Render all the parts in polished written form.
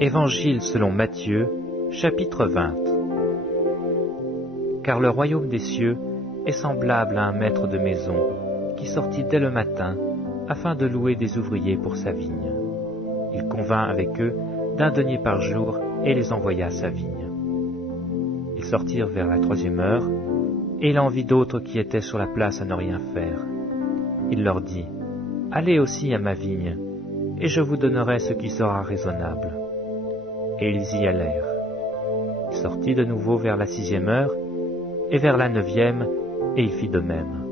Évangile selon Matthieu, chapitre 20. Car le royaume des cieux est semblable à un maître de maison qui sortit dès le matin afin de louer des ouvriers pour sa vigne. Il convint avec eux d'1 denier par jour et les envoya à sa vigne. Ils sortirent vers la 3e heure, et il en vit d'autres qui étaient sur la place à ne rien faire. Il leur dit, « Allez aussi à ma vigne, et je vous donnerai ce qui sera raisonnable. » Et ils y allèrent. Il sortit de nouveau vers la 6e heure, et vers la 9e, et il fit de même.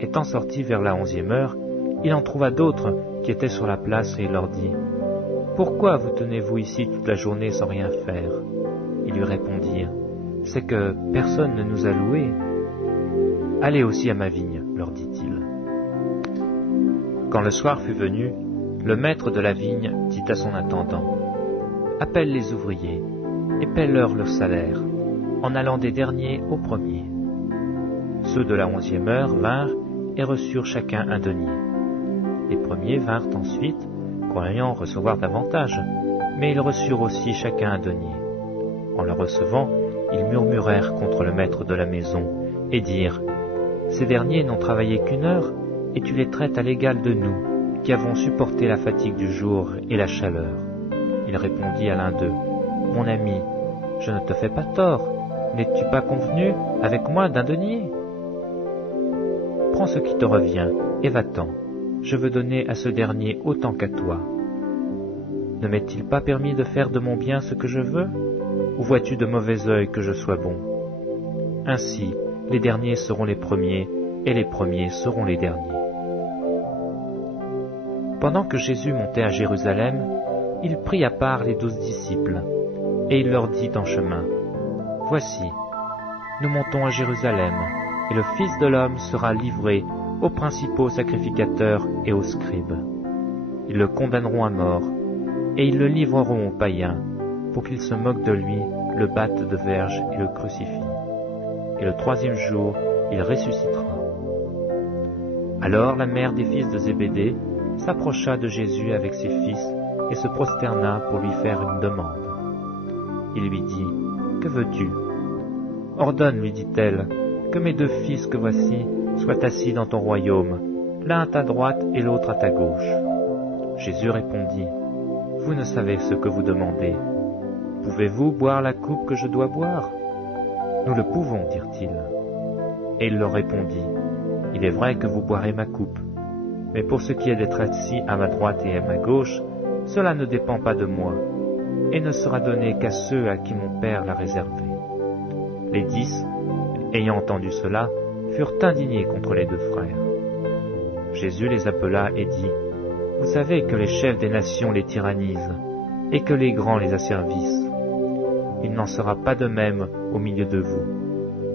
Étant sorti vers la 11e heure, il en trouva d'autres qui étaient sur la place, et il leur dit, « Pourquoi vous tenez-vous ici toute la journée sans rien faire ?» Ils lui répondirent, « C'est que personne ne nous a loués. »« Allez aussi à ma vigne, leur dit-il. » Quand le soir fut venu, le maître de la vigne dit à son intendant, « Appelle les ouvriers, et paie-leur leur salaire, en allant des derniers aux premiers. » Ceux de la 11e heure vinrent et reçurent chacun 1 denier. Les premiers vinrent ensuite, croyant recevoir davantage, mais ils reçurent aussi chacun 1 denier. En le recevant, ils murmurèrent contre le maître de la maison, et dirent, « Ces derniers n'ont travaillé qu'1 heure, et tu les traites à l'égal de nous, qui avons supporté la fatigue du jour et la chaleur. » Il répondit à l'un d'eux, « Mon ami, je ne te fais pas tort, n'es-tu pas convenu avec moi d'1 denier ? Prends ce qui te revient, et va-t'en, je veux donner à ce dernier autant qu'à toi. Ne m'est-il pas permis de faire de mon bien ce que je veux ? Ou vois-tu de mauvais œil que je sois bon ? Ainsi, les derniers seront les premiers, et les premiers seront les derniers. » Pendant que Jésus montait à Jérusalem, il prit à part les 12 disciples, et il leur dit en chemin, « Voici, nous montons à Jérusalem, et le Fils de l'homme sera livré aux principaux sacrificateurs et aux scribes. Ils le condamneront à mort, et ils le livreront aux païens, pour qu'ils se moquent de lui, le battent de verge et le crucifient. Et le 3e jour, il ressuscitera. » Alors la mère des fils de Zébédée s'approcha de Jésus avec ses fils et se prosterna pour lui faire une demande. Il lui dit, « Que veux-tu ? Ordonne, lui dit-elle, que mes 2 fils que voici soient assis dans ton royaume, l'un à ta droite et l'autre à ta gauche. » Jésus répondit, « Vous ne savez ce que vous demandez. Pouvez-vous boire la coupe que je dois boire ? » Nous le pouvons, dirent-ils. Et il leur répondit, « Il est vrai que vous boirez ma coupe, mais pour ce qui est d'être assis à ma droite et à ma gauche, cela ne dépend pas de moi, et ne sera donné qu'à ceux à qui mon Père l'a réservé. » Les 10, ayant entendu cela, furent indignés contre les 2 frères. Jésus les appela et dit, « Vous savez que les chefs des nations les tyrannisent, et que les grands les asservissent. Il n'en sera pas de même au milieu de vous.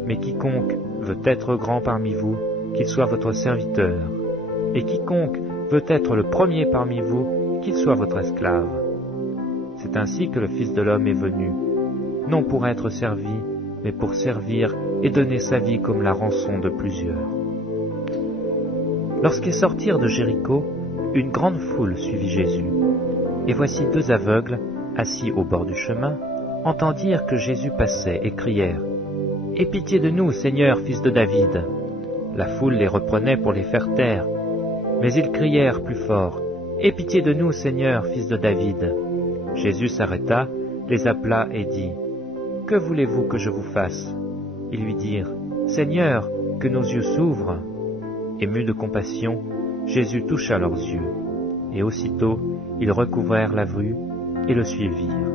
Mais quiconque veut être grand parmi vous, qu'il soit votre serviteur, et quiconque veut être le premier parmi vous, qu'il soit votre esclave. C'est ainsi que le Fils de l'homme est venu, non pour être servi, mais pour servir et donner sa vie comme la rançon de plusieurs. » Lorsqu'ils sortirent de Jéricho, une grande foule suivit Jésus. Et voici 2 aveugles, assis au bord du chemin, entendirent que Jésus passait et crièrent, « Aie pitié de nous, Seigneur, fils de David !» La foule les reprenait pour les faire taire, mais ils crièrent plus fort, « Aie pitié de nous, Seigneur, fils de David !» Jésus s'arrêta, les appela et dit, « Que voulez-vous que je vous fasse ?» Ils lui dirent, « Seigneur, que nos yeux s'ouvrent. » Ému de compassion, Jésus toucha leurs yeux, et aussitôt ils recouvrèrent la vue et le suivirent.